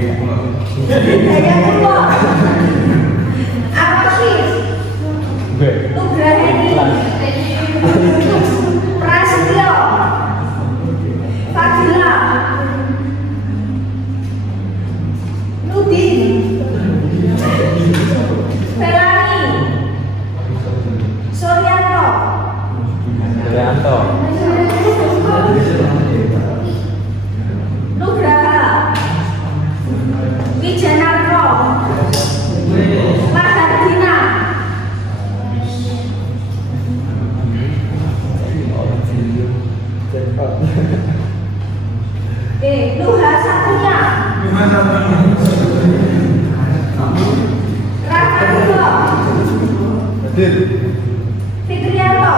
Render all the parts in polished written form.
Gaya kedua. Apa sih? Nugraheni. Prasetyo. Fadila. Nudin. Felani. Suryanto. Nugraha. Wijanarko. Mahardina. Nuha Satunya. Rahmatullah. Fitrianto.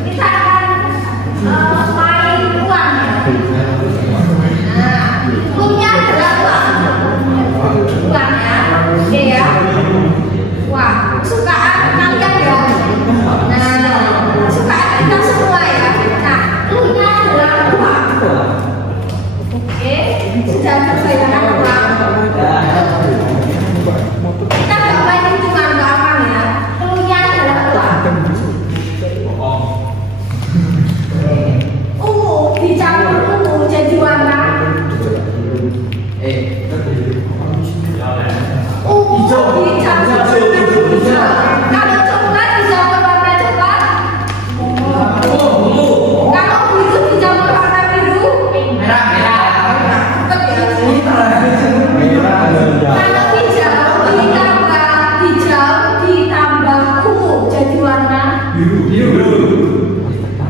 Kita akan main uang ya. Nah, uangnya adalah uang ya. Oke ya. Wah, kesukaan kalian ya. Nah, kesukaan kita semua ya. Nah, uangnya adalah uang. Oke, sudah terbayarkan uang. Kita nggak main cuma gampang ya. Uangnya adalah uang. Ungu dicampur ungu jadi warna. Ungu dicampur warna hijau. Kalau coklat dicampur warna coklat. Kalau biru dicampur warna biru. Cepet ya. Kalau hijau ditambah ungu jadi warna biru.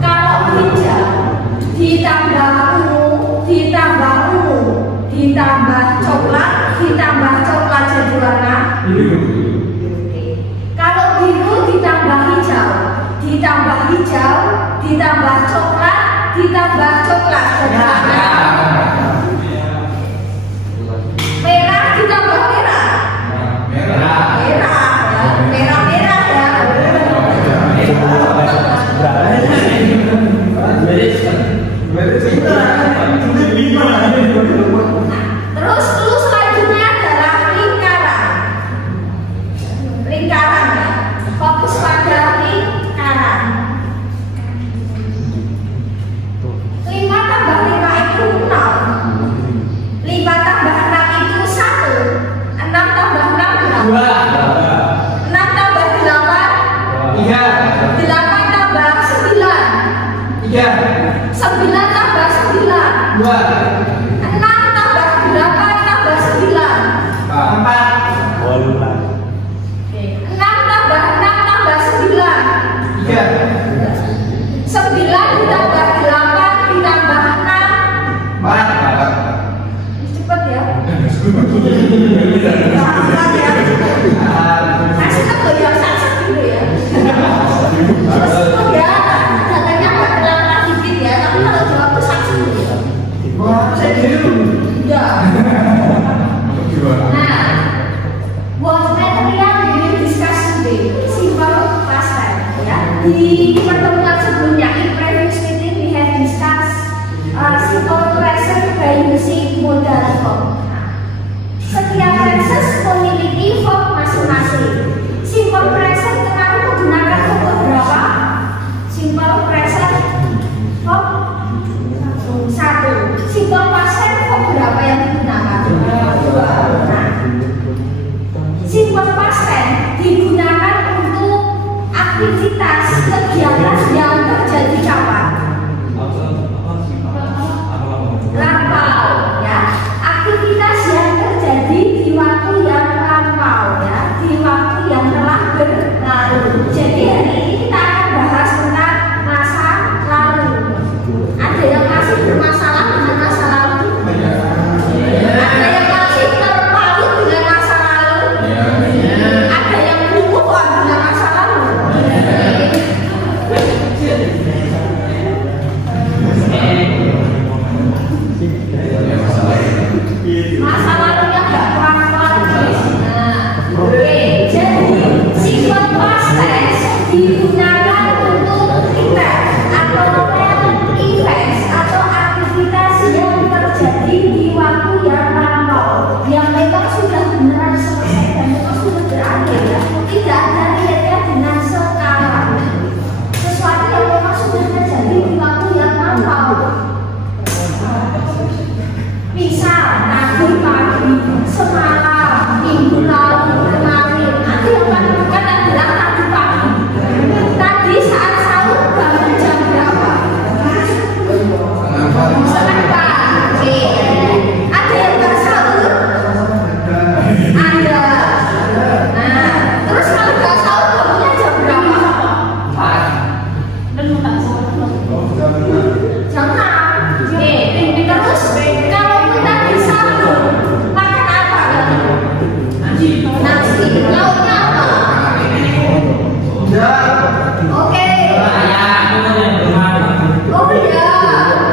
Kalau hijau ditambah ungu ditambah coklat jadi warna biru. Kalau biru ditambah hijau ditambah coklat jadi warna merah ditambah merah Terus selanjutnya adalah lingkaran ya. Fokus pada lingkaran. 5 tambah 5 itu 0. 5 tambah 6 itu 1. 6 tambah 6 berapa? 6 tambah 8 8 tambah 9 9 tambah 9 6 tambah 8 tambah 9 4 6 tambah 6 tambah 9 9 ditambah 8 ditambah 6 cepet ya. Kasih tau yang sakit dulu ya. Terus ya katanya nggak terlalu dikit ya, tapi kalau jawab tuh sakit dulu ya. Ya. Nah, buat material ini discuss today simple past tense ya. Di pertemuan sebelumnya in previous meeting we have discussed simple present by using modal form. Setiap tenses memiliki form masing-masing. Simple present sekarang menggunakan form berapa? Simple present form 1. Simple past tense form berapa yang digunakan? 2. Nah, simple past tense digunakan untuk aktivitas kegiatan digunakan untuk event atau events atau aktivitas yang terjadi di waktu yang lampau, yang memang sudah benar selesai dan memang sudah berakhir ya. Tidak ada kaitannya dengan sekarang. Sesuatu yang memang sudah terjadi di waktu yang lampau. Misal tadi pagi, semalam, minggu lalu, kemarin. Nanti yang lakukan adalah tadi pagi. Tadi saat sahur bangun jam berapa? Setengah. Oke. Ada yang nggak sahur? Ada. Nah, terus kalau nggak sahur bangunnya jam berapa? Jam 6. Oke. Terus kalau tadi sahur makan apa? Nasi. Lauknya apa? Oke. Oh iya.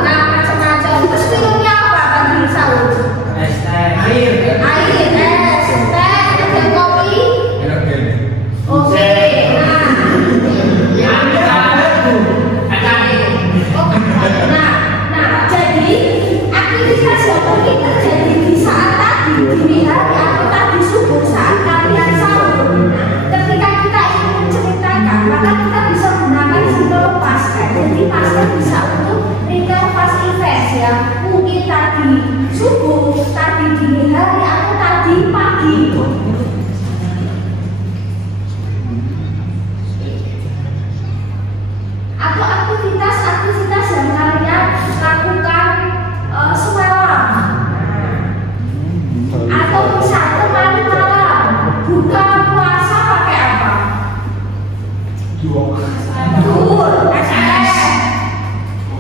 Nah, macam-macam. Terus minumnya apa tadi sahur? Air, es, teh, ada kopi. Oke. Nah, jadi aktivitas yang mungkin terjadi di saat tadi dini hari atau tadi subuh saat kalian sahur. Ketika kita ingin menceritakan, maka kita bisa menggunakan simple past tense. Jadi past tense bisa untuk recall past events ya. Mungkin tadi subuh, tadi dini hari atau tadi pagi. Atau aktivitas yang kalian lakukan semalam. Atau bisa kemarin malam buka puasa pakai apa? Duhur,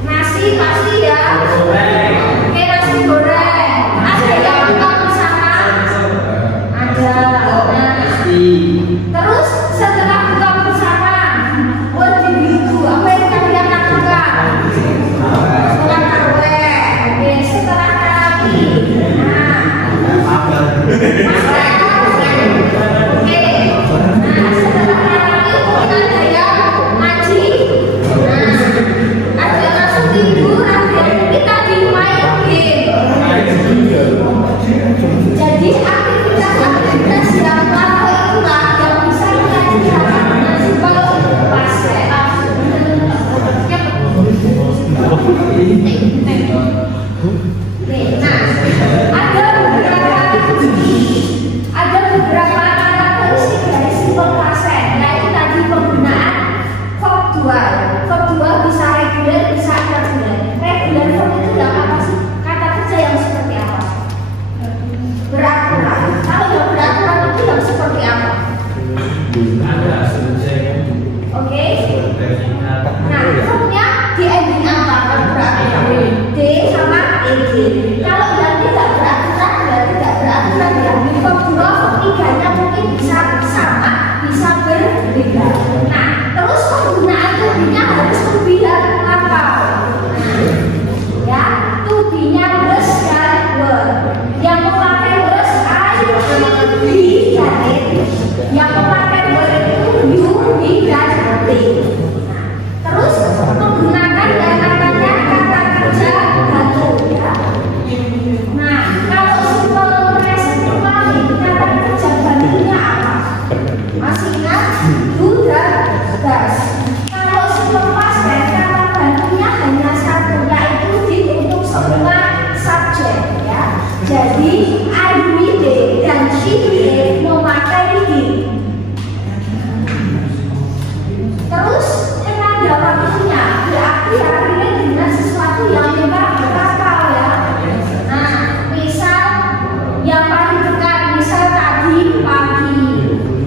nasi pasti ya. Oke, nasi goreng. Ada yang buka bersama? Ada. Terus setelah buka bersama, itu apa yang kalian lakukan? Setelah tarawih. Oke, setelah tarawih. Oke. Nah, setelah tarawih mungkin ada yang ngaji. Ada yang langsung tidur, ada yang mungkin tadi main game. Jadi aktivitas yang laku itulah yang bisa kita lihat dengan simple past tense. Nah, ada beberapa karakteristik dari simple past tense, yaitu tadi penggunaan verb dual. Verb dual bisa reguler, bisa irregular. Regular verb itu adalah apa sih? Kata kerja yang seperti apa? Beraturan. Kalau yang beraturan itu yang seperti apa? Oke. Nah, verbnya di ending apa? Kalau beraturan D sama ED. Kalau yang tidak beraturan berarti tidak beraturan ya. Verb dua, verb tiganya mungkin bisa sama, bisa berbeda. Nah, terus penggunaan to-be-nya harus to-be dan apa? Ya, to-be-nya was dan were. Yang memakai was I, he, dan it. Yang memakai were itu you, we, dan they. Terus menggunakan yang namanya kata kerja bantu ya. Nah, kalau simple present kemarin kata kerja bantunya apa? Masih ingat? Do dan does. Kalau simple past tense kata bantunya hanya satu, yaitu did untuk semua subjek ya. Jadi I, we, they, dan she, they memakai did. Terus ada waktunya diakhiri dengan sesuatu yang memang bakal ya. Nah, misal yang paling dekat, misal tadi pagi,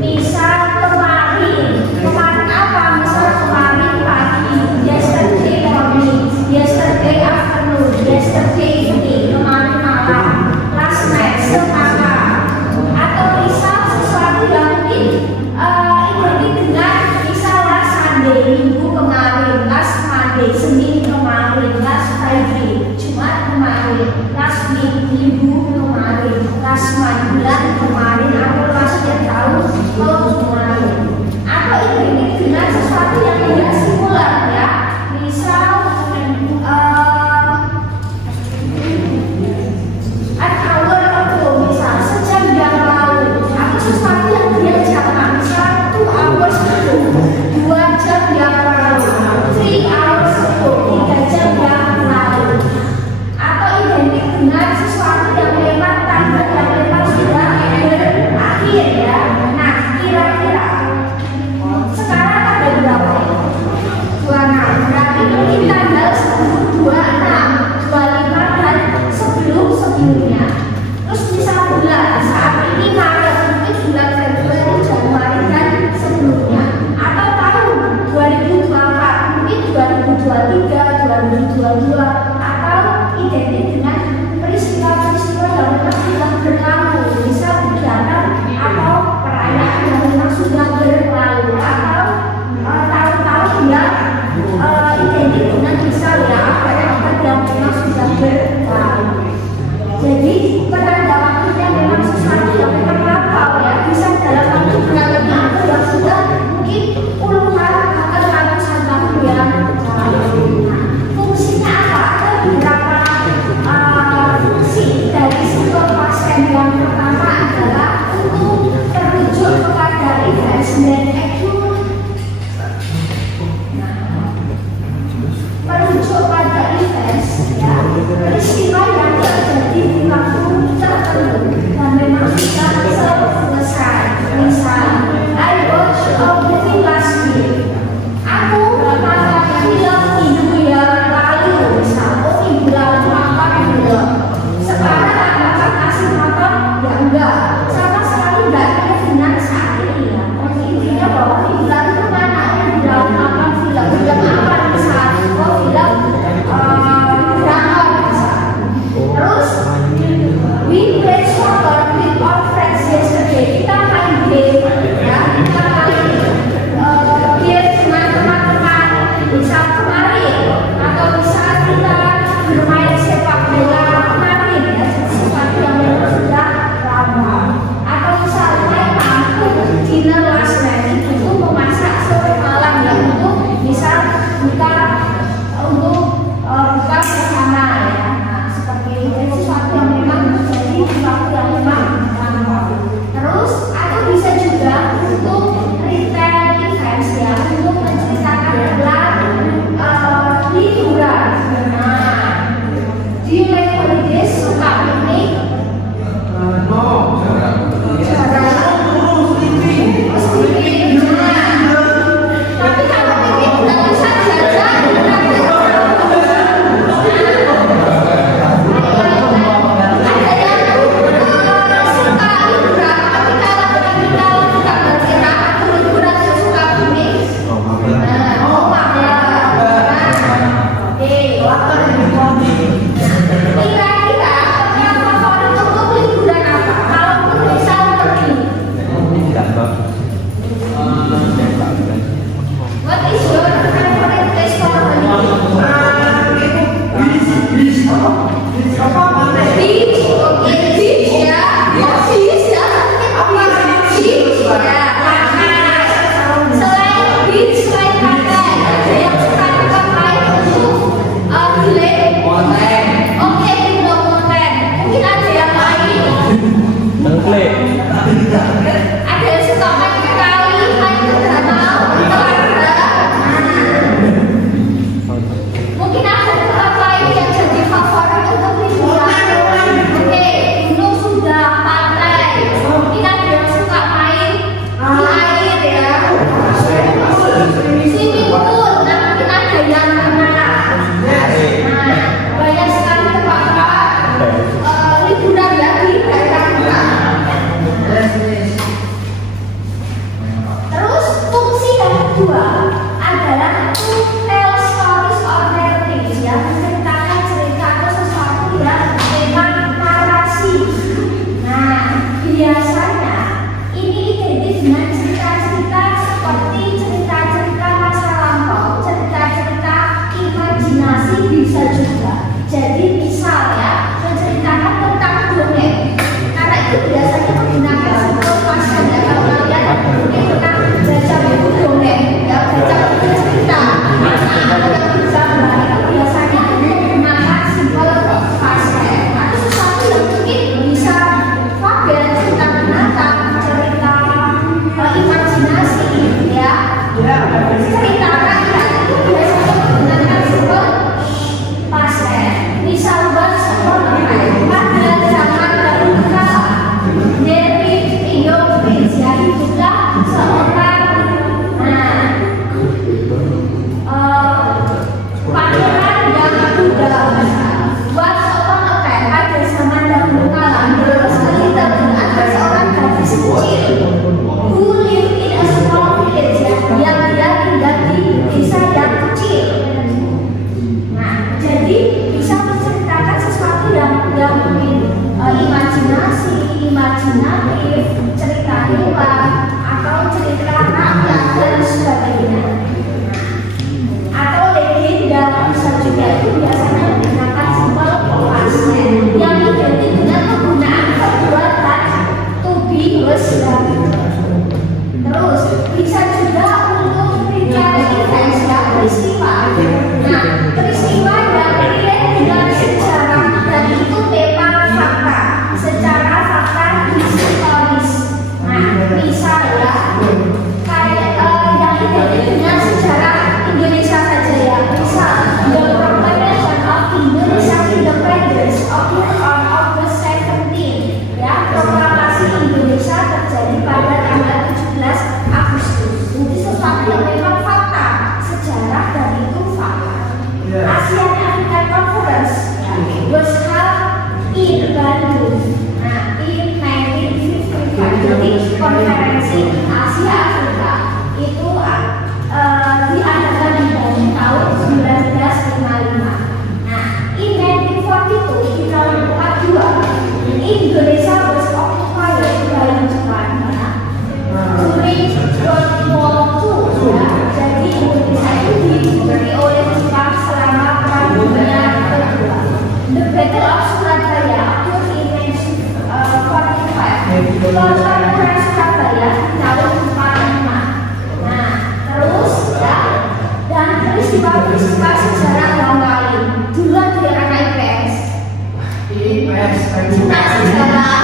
misal kemarin apa? Misal kemarin pagi, yesterday morning, yesterday afternoon, yesterday evening, kemarin malam, last night, semalam. Atau misal sesuatu yang mungkin identik dengan misal last Sunday, minggu kemarin, last Monday, Senin kemarin, last Friday, Jumat kemarin, last week, minggu kemarin, last month, bulan kemarin, atau last year, tahun kemarin. Atau identik dengan sesuatu kedua adalah to tell stories or narratives, ya, menceritakan cerita atau sesuatu yang memang narasi. Nah, biasanya ini identik dengan cerita-cerita seperti cerita-cerita masa lampau, cerita-cerita imajinasi bisa juga. Jadi misal ya, menceritakan tentang dongeng. Karena itu biasanya menggunakan simbol passion, ya. Kalau kalian mungkin pernah baca buku dongeng, ya, baca buku cerita, atau gambar, itu biasanya menggunakan simbol passion. Atau sesuatu yang mungkin bisa fabel, cerita binatang, cerita imajinasi, ya. Cerita rakyat itu biasanya menggunakan simbol passion. Misal pada zaman dahulu kala, David Iyofis, ya, hiduplah seorang pangeran yang muda. Once upon a time, pada zaman dahulu kala, ada seorang gadis kecil who live in a small village, ya, yang dia tinggal di desa yang kecil. Nah, jadi bisa menceritakan sesuatu yang mungkin imajinasi, imajinatif, cerita hewan atau cerita rakyat dan sebagainya. Atau legenda bisa juga, itu biasanya menggunakan simbol passion yang identik dengan penggunaan perbuatan to be was, ya. Terus bisa juga untuk bicara events, ya, peristiwa. Nah, peristiwa yang relate dengan sejarah dan itu memang fakta, secara fakta historis. Nah, misal ya, kayak yang identik dengan sejarah Indonesia saja, ya. Misal the Proclamation of Indonesia Independence occurred on August 17, ya. Proklamasi Indonesia terjadi pada tanggal 17 Agustus. Jadi sesuatu yang memang fakta, sejarah, dan itu fakta. Asian African Conference, ya, was held in Bandung, nah, in 1955. Jadi konferensi Asia Afrika itu diadakan di Bandung tahun 1955. Nah, in 1942, di tahun 42, Indonesia was occupied by Jepang, ya. During World War II, ya. Jadi Indonesia itu diduduki oleh Jepang selama Perang Dunia Kedua. The Battle of Surabaya occurred in 1945. Perang Surabaya di tahun 45. Nah, terus ya, dan peristiwa-peristiwa sejarah yang lain. Dulu di anak IPS. Nah, sejarah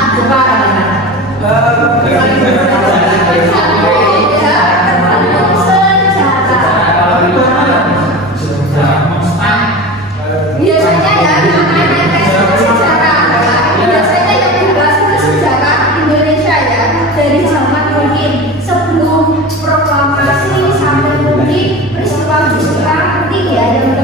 biasanya, ya, anak-anak IPS itu sejarah. Biasanya yang dibahas itu sejarah Indonesia, ya, dari zaman mungkin sebelum proklamasi sampai mungkin peristiwa-peristiwa penting, ya, yang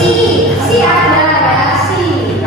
Si ada ya, si.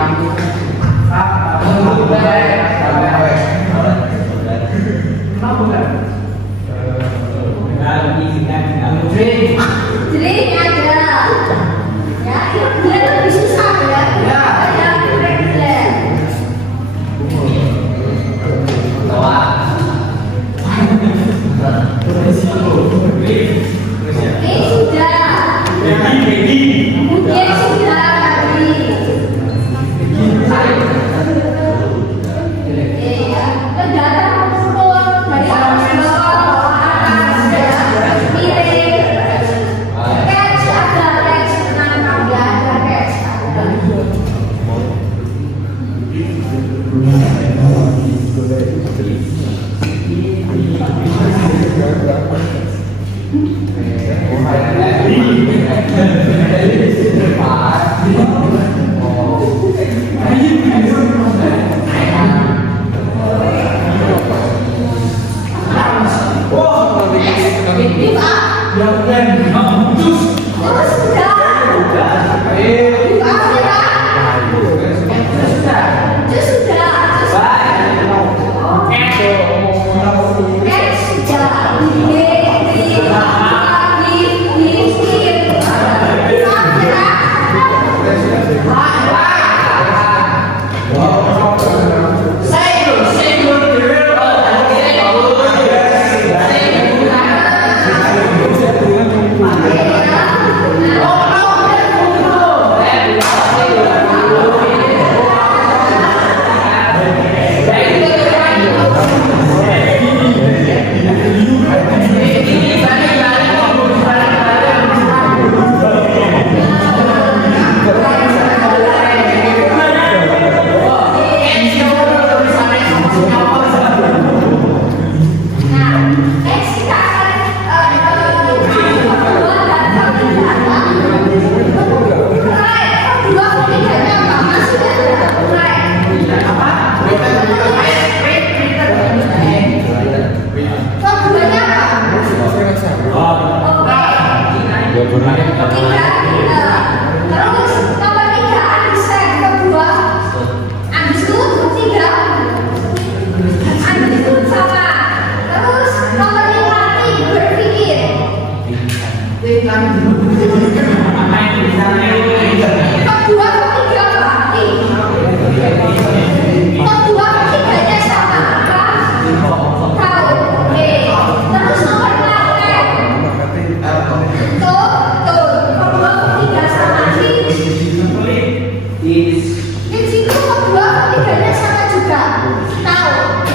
Kids itu kedua ketiganya sama juga. Tahu?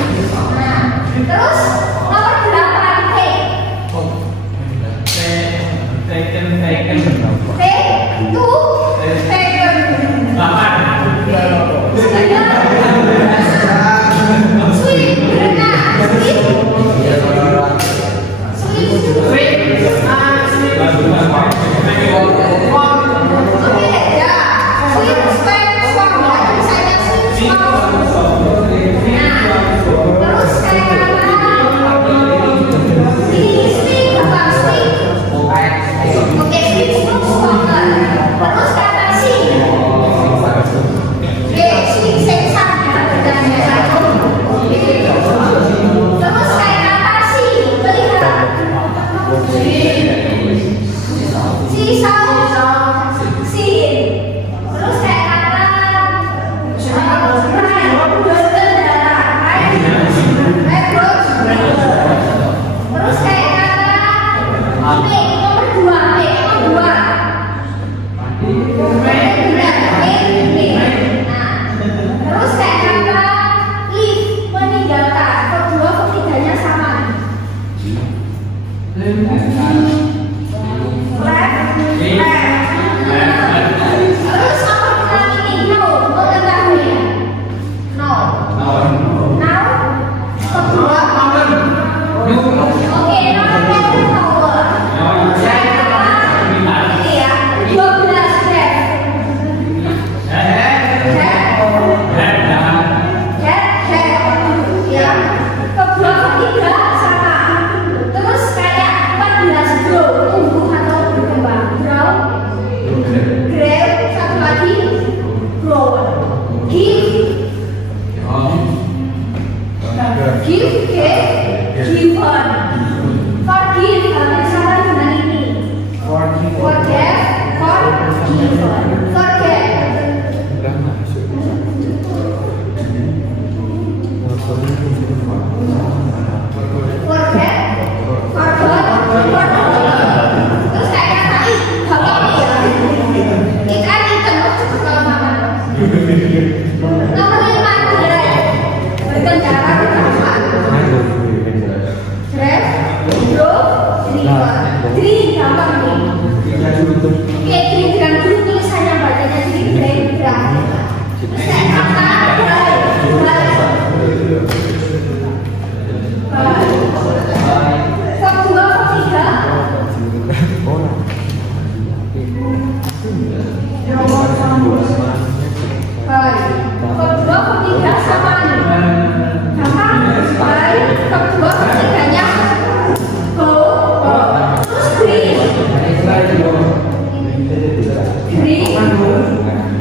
Nah, terus nomor 8 T. Taken. T itu taken. Sweet, berenang.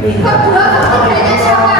Kedua ketiganya sama.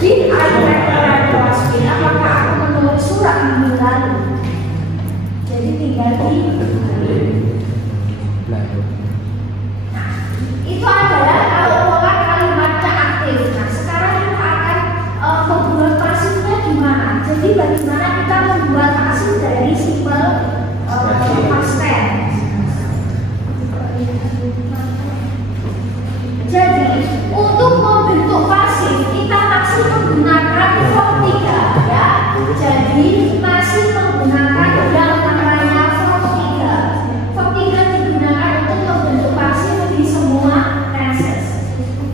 Did I read the red rose bin? Apakah aku menulis surat minggu lalu? Jadi tinggal di. Nah, itu adalah kalau pola kalimatnya aktif. Nah, sekarang kita akan membuat pasifnya gimana? Jadi bagaimana kita membuat pasif dari simple past tense? Jadi untuk membentuk pasif kita masih menggunakan verb 3 ya. Jadi masih menggunakan yang namanya verb 3. Verb 3 digunakan untuk membentuk pasif di semua tenses.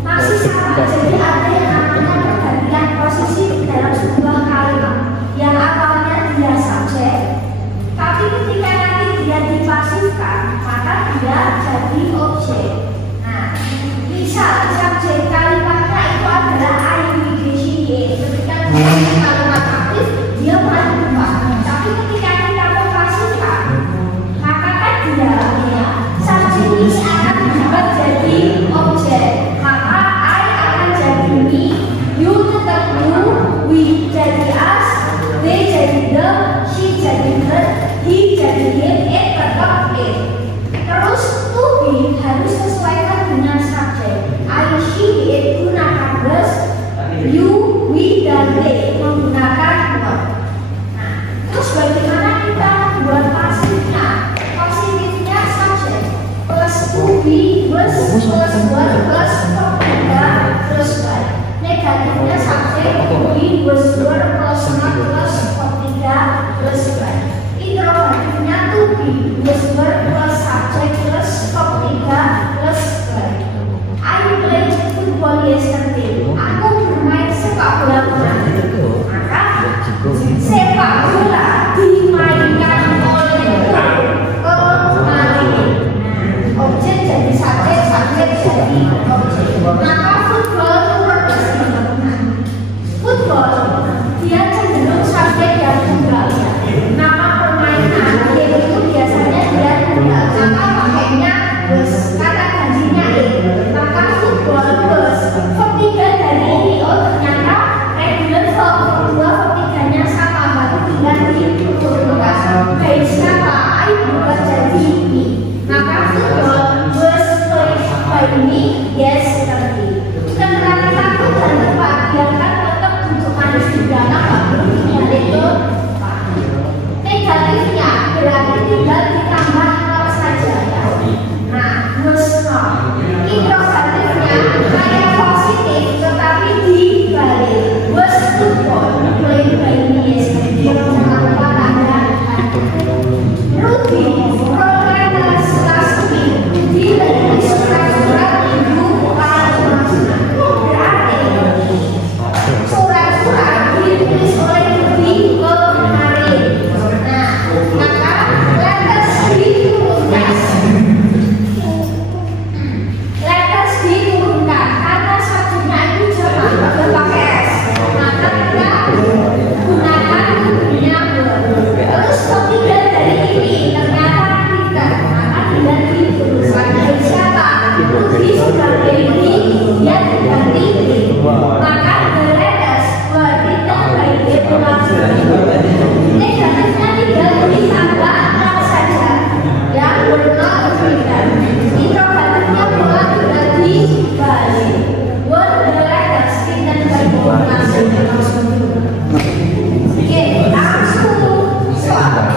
Masih sama, jadi ada yang namanya pergantian posisi dalam sebuah kalimat yang awalnya dia subjek, tapi ketika nanti dia dipasifkan maka dia jadi objek. Nah, misal subjek kalimatnya itu adalah I obligation Y. Ketika dia di kalimat aktif dia mulai berubah, tapi ketika kita pasifkan maka kan dia ya subjek ini akan berubah jadi objek. Maka I akan jadi me, you tetap you, we jadi us, they jadi them, she jadi her, he jadi him, it tetap it. Terus to be harus sesuaikan dengan subjek. I, she, it gunakan was, you, we, dan they menggunakan were. Nah, terus bagaimana kita membuat pasifnya? Positifnya subjek plus to be was plus were plus verb 3 plus were. Negatifnya subjek to be was were plus not plus verb 3 plus were. Interrogatifnya to be was were plus subjek plus verb 3 plus were. I played football yesterday. Aku bermain sepak bola kemarin. Maka sepak bola dimainkan olehku kemarin. Objek jadi subjek, subjek jadi objek. Maka football itu football dia cenderung subjek yang tunggal ya. Nama permainan yaitu biasanya dia tunggal. Maka pakainya was, kata gantinya it. Maka football was verb 3 dari ini. Oh ternyata regular verb 2 verb 3-nya sama, baru tinggal diturunkan. Base kata I berubah jadi me. Maka football was played by me yesterday. Bukan berarti takut dan tepat, biarkan tetap untuk manis di dalam baru tinggal itu. Negatifnya berarti tinggal ditambah not saja ya. Nah, was not. Interrogatifnya kayak positif tetapi dibalik. Was football played by me yesterday. Tanpa tanda. Rudy wrote last week. Rudy menulis surat-surat minggu lalu. Berarti surat-surat ditulis oleh Rudy kemarin. Nah, maka letters diturunkan. Letters diturunkan karena subjeknya itu jamak berpakai S. Maka kita gunakan hubungnya terus ketiga dari ini ternyata kita maka tidak diturunkan dari siapa? Rudy sebagai ini dia diganti D. Maka the letters were written by D pulang. Negatifnya tinggal ditambah not saja yang were not written. Interrogatifnya pula sudah dibalik. Were the letters written by D pulang. Oke, langsung soal.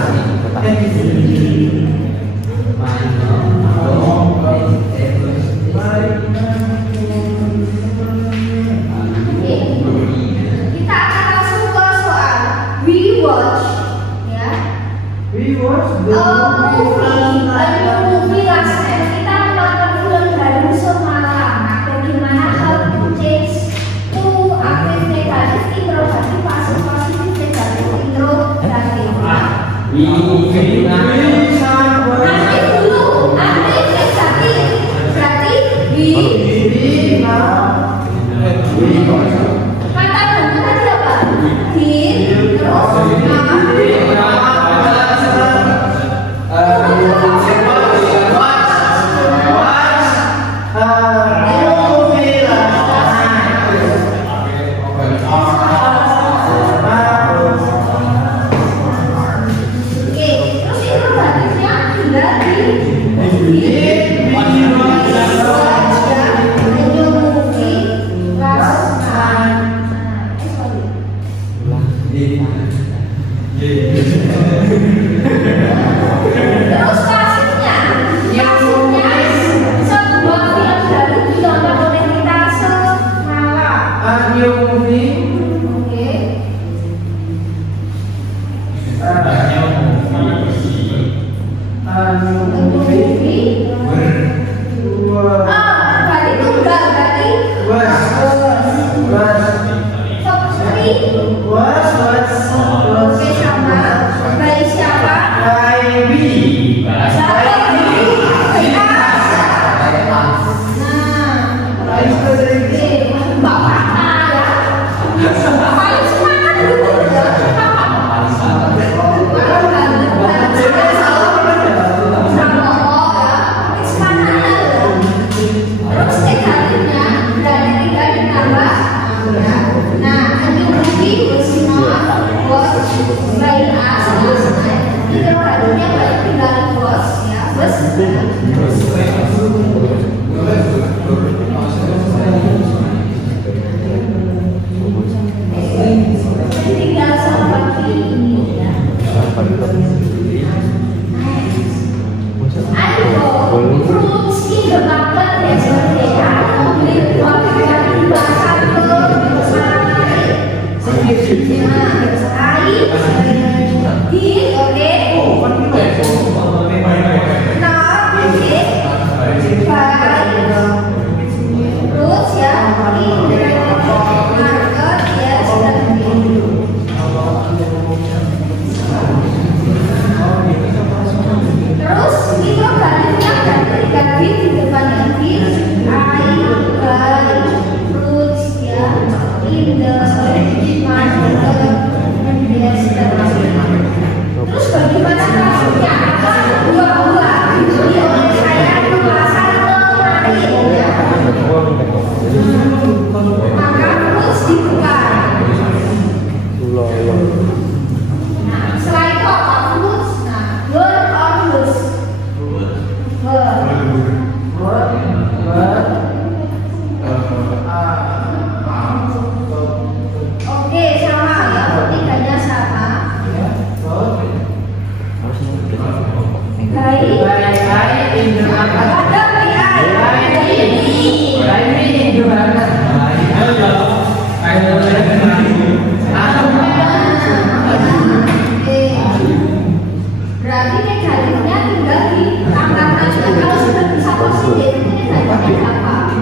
Berarti negatifnya tinggal ditambahkan juga. Kalau sudah bisa positif, ini negatifnya apa?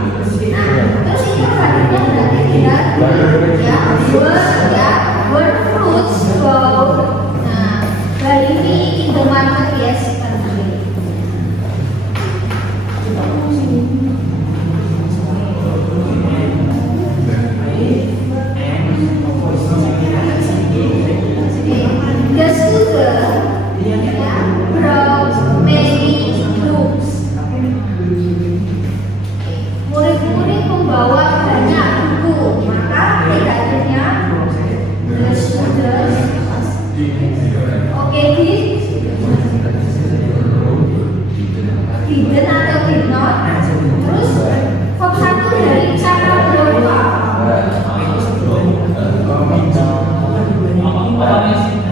Nah, terus ini negatifnya berarti tinggal ya word fruits grow. Nah, kali ini in the market yes country. The sugar brought many books. Murid-murid membawa banyak buku, maka negatifnya the students. Oke, didn't atau did not. Terus form 1 dari cara berapa?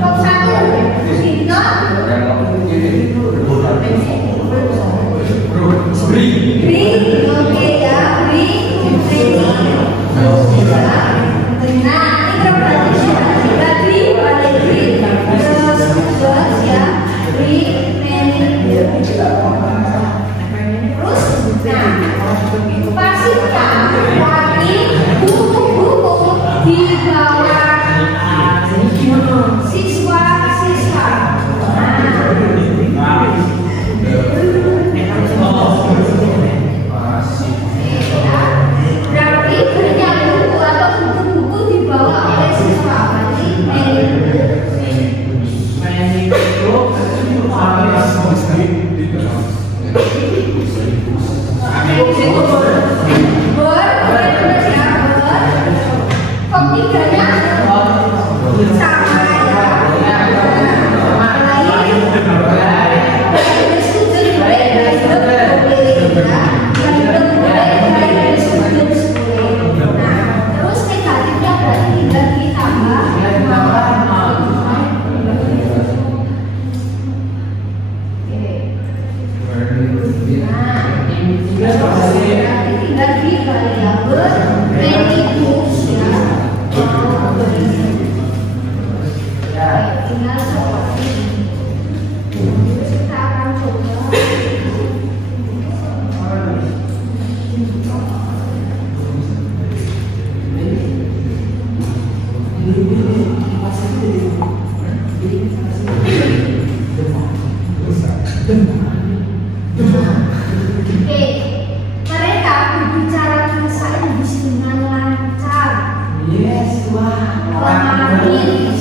Form 1 did not. Bring, oke ya, bring, nah, ini berarti tadi balik bring, terus ya, bring many. Terus, nah, pasifnya berarti buku-buku di bawah siswa-siswa. Berarti banyak buku atau buku-buku dibawa oleh siswa. Komtiganya sama ya. Terus negatifnya berarti tinggal ditambah. Berarti tinggal di variabel many books ya. Tinggal seperti ini. Kita akan coba. Oke, mereka berbicara bahasa Inggris dengan lancar. Yes, wah. Lamarin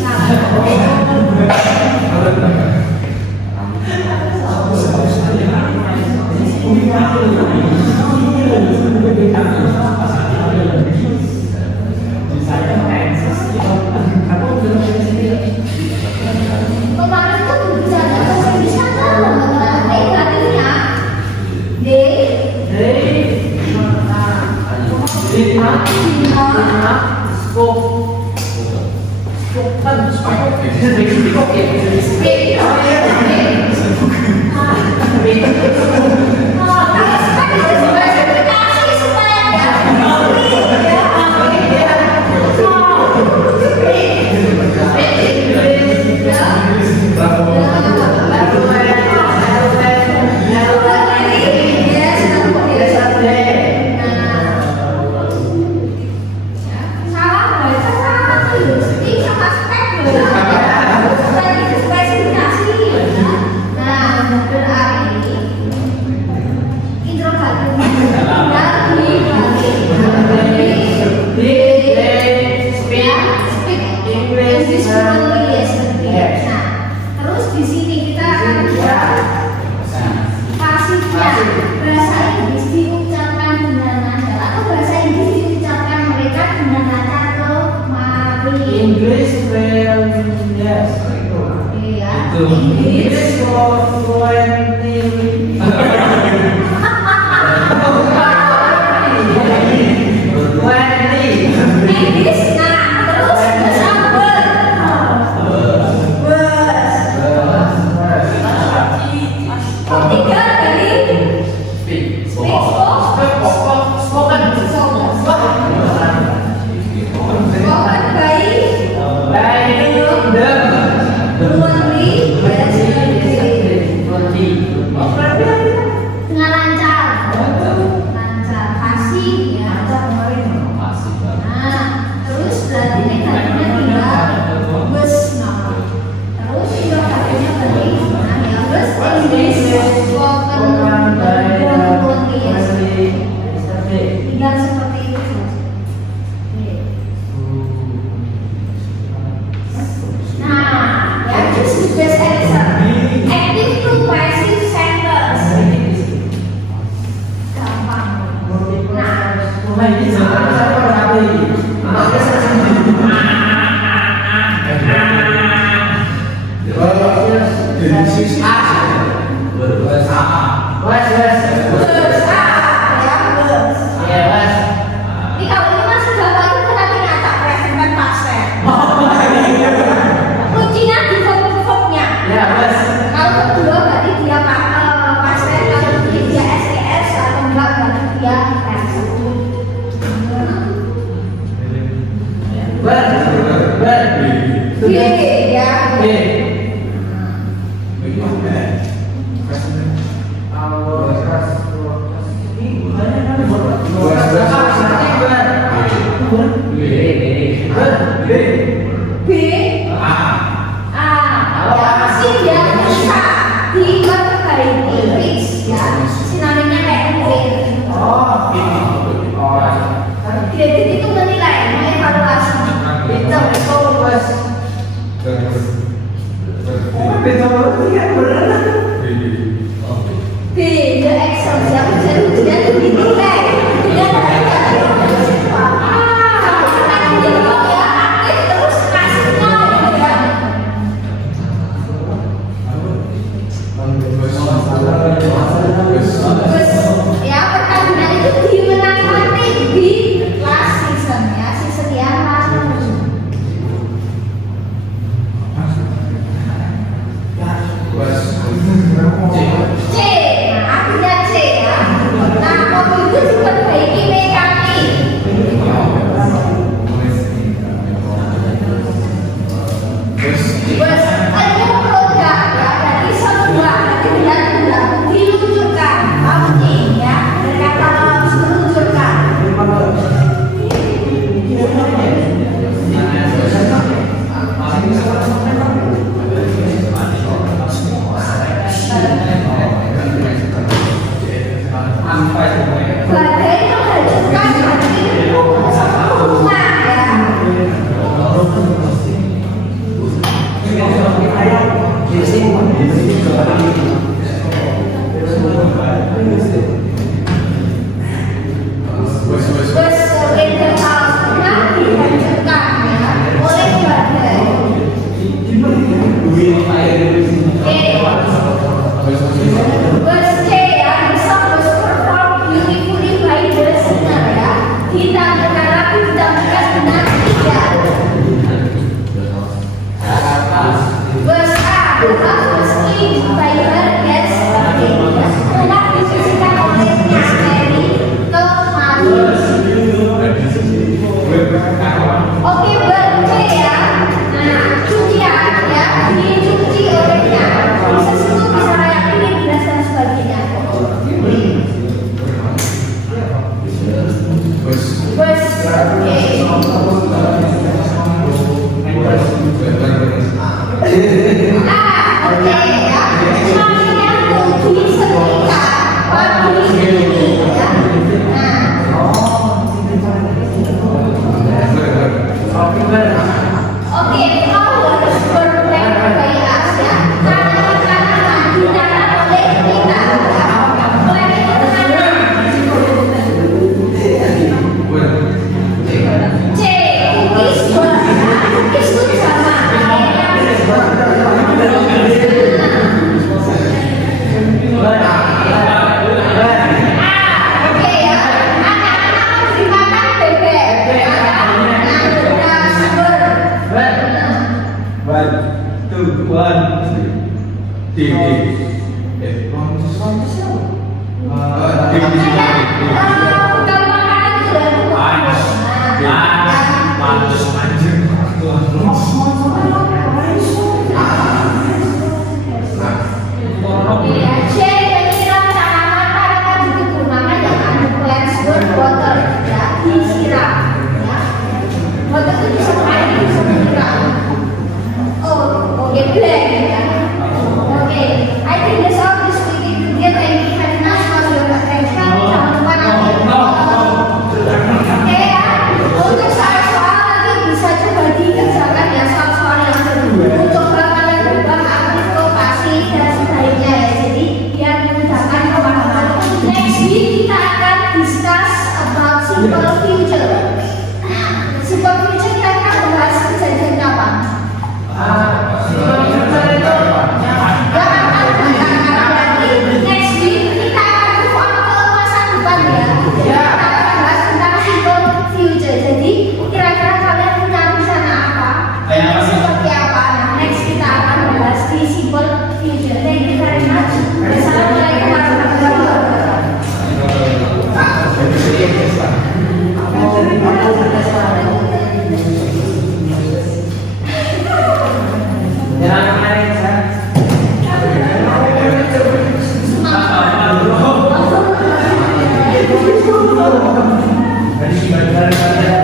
kemarin tuh berbicara bahasa Inggris kan negatifnya salah baca sama tuh. Ini sama spek loh. Tadi spesifikasi. Dari